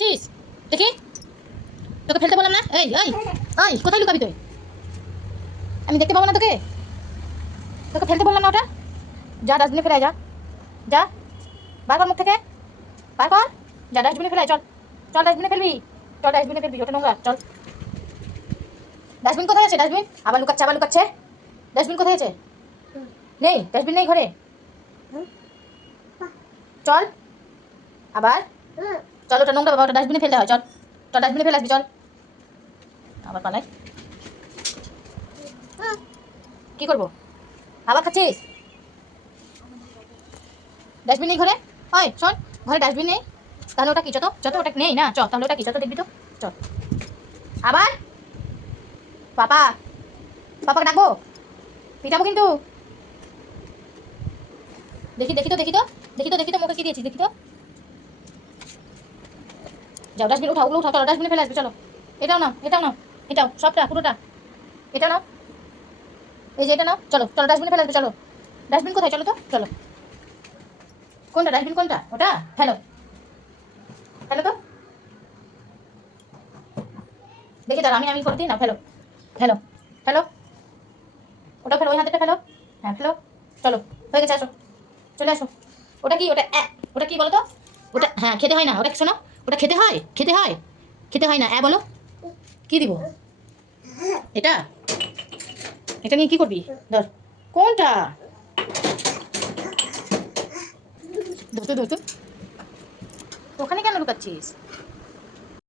চিস দেখি, তোকে ফেলতে বললাম না। এই এই এই কোথায় লুকাবি তুই? আমি দেখতে পাবো না তোকে? তোকে ফেলতে বললাম না ওটা। যা ডাস্টবিনে ফেলে যা, যা বার কর মুখ থেকে, বার কর। যা ডাস্টবিনে ফেলে, চল চল ডাস্টবিনে ফেলবি, চল ডাস্টবিনে ফেলবি, ওটা নোংরা, চল। ডাস্টবিন কোথায় আছে? ডাস্টবিন আবার লুকাচ্ছে, আবার লুকাচ্ছে। ডাস্টবিন কোথায় আছে? নেই, ডাস্টবিন নেই ঘরে। চল আবার, চল ওটা নোংরা বাবা, ওটা ডাস্টবিনে ফেলতে হয়, চল চল ডাস্টবিনে ফেলে আসবি, চল। আবার পালাই, কি করবো? আবার খাচ্ছিস? ডাস্টবিন নেই ঘরে? ওই শোন, ঘরে ডাস্টবিন নেই, তাহলে ওটা কি? যত যত ওটা নেই না, চ তাহলে ওটা কি? যত দেখবি তো, চল। আবার পাপা, পাপাকে ডাকবো, পিটাবো কিন্তু। দেখি দেখি তো, দেখি তো, দেখি তো, দেখি তো মুখে কি দিয়েছিস, দেখি তো। যাও ডাস্টবিন উঠাও, ওগুলো উঠাও, চলো ডাস্টবিনে ফেলে আসবি, চলো। এটাও নাও, এটাও নাও, এটাও সবটা পুরোটা, এটা নাও, এই যে এটা নাও, চলো চলো ডাস্টবিনে ফেলে আসবে, চলো। ডাস্টবিন কোথায়? চলো তো, চলো। কোনটা ডাস্টবিন, কোনটা? ওটা ফেলো, ফেলো তো, দেখি দাঁড়া, আমি করে দিই না, ফেলো, ফেলো, ফেলো, ওটা ফেলো, ওই হাতেটা ফেলো, হ্যাঁ ফেলো, চলো, হয়ে গেছে, আসো, চলে আসো। ওটা কি? ওটা ওটা কি বলো তো? ওটা হ্যাঁ খেতে হয় না, ওটা শোনো, ওটা খেতে হয়, খেতে হয়, খেতে হয় না, বলো কি দিব? এটা, এটা নিয়ে কি করবি? ধর, কোনটা? ধর তো, ধর তো, ওখানে কেন লুকাচ্ছিস?